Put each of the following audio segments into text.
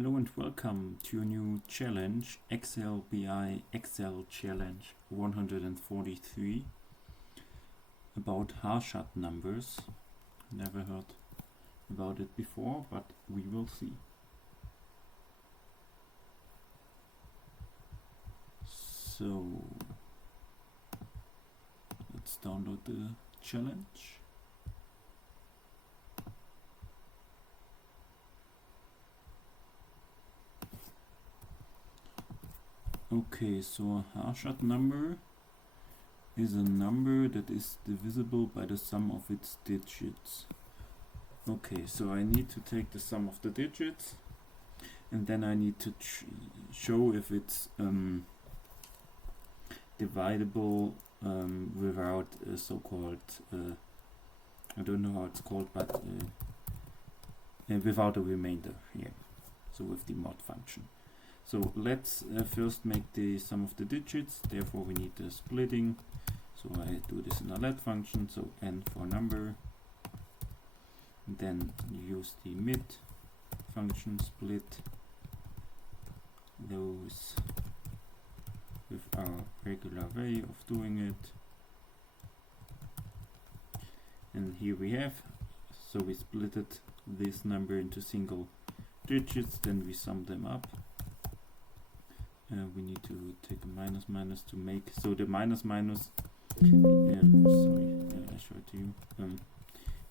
Hello and welcome to a new challenge, Excel BI Excel Challenge 143, about Harshad numbers. Never heard about it before, but we will see. So let's download the challenge. Okay, so a Harshad number is a number that is divisible by the sum of its digits. Okay, so I need to take the sum of the digits, and then I need to show if it's dividable without a so-called, I don't know how it's called, but without a remainder here, so with the mod function. So let's first make the sum of the digits, therefore we need the splitting. So I do this in a let function, so n for number, and then use the mid function, split those with our regular way of doing it. And here we have, so we splitted this number into single digits, then we sum them up. We need to take a minus minus to make, so the minus minus, sorry, I show it to you.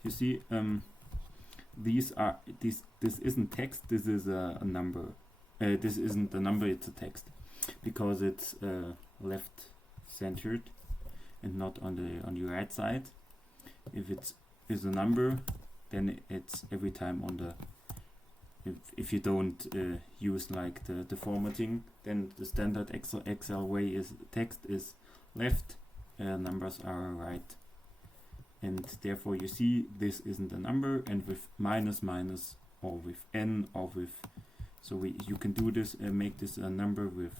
You see, this isn't text, this is a number. This isn't a number, it's a text, because it's left centered and not on the right side. If it is a number, then it's every time on the, if you don't use like the formatting, then the standard Excel way is text is left, numbers are right, and therefore you see this isn't a number. And with minus minus or with n or with, so you can do this and make this a number with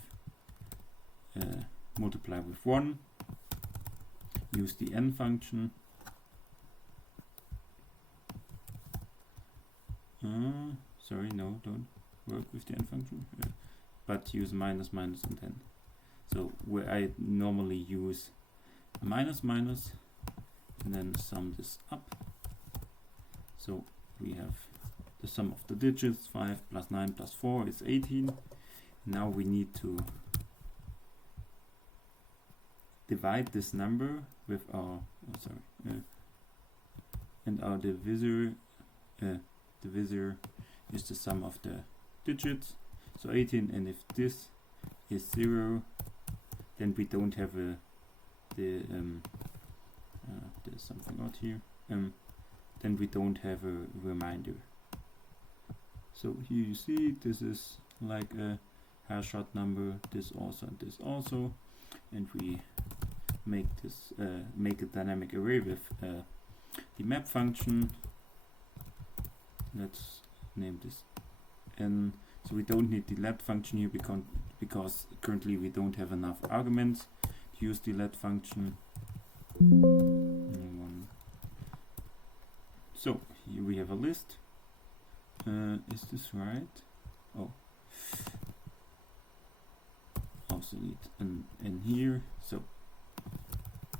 multiply with 1, use the n function. Sorry, no, don't work with the n function, but use minus minus and then. So where I normally use minus minus and then sum this up. So we have the sum of the digits, 5 plus 9 plus 4 is 18. Now we need to divide this number with our, and our divisor is the sum of the digits, so 18, and if this is 0, then we don't have there's something out here, then we don't have a remainder. So here you see this is like a Harshad number, this also and this also, and we make this make a dynamic array with the map function. Let's name this n. So we don't need the let function here because currently we don't have enough arguments to use the let function. So here we have a list. Is this right? Oh, also need an n here. So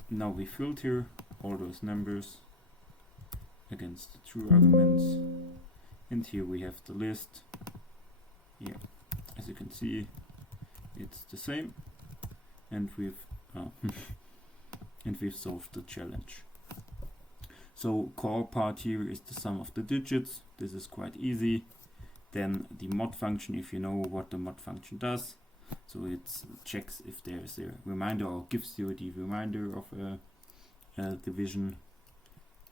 now we filter all those numbers against the true arguments, and here we have the list. Yeah, as you can see, it's the same, and we've solved the challenge. So core part here is the sum of the digits. This is quite easy. Then the mod function, if you know what the mod function does, so it checks if there is a remainder or gives you the remainder of a division,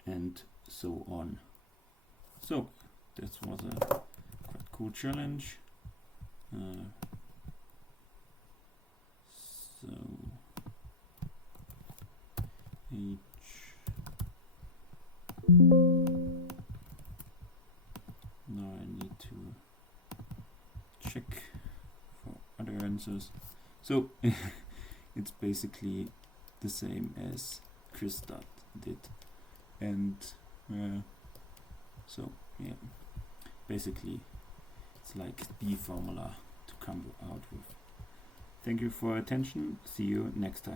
and so on. So this was a quite cool challenge. So now I need to check for other answers. So it's basically the same as Chris did, and so yeah, basically It's like B formula to come out with. Thank you for your attention. See you next time.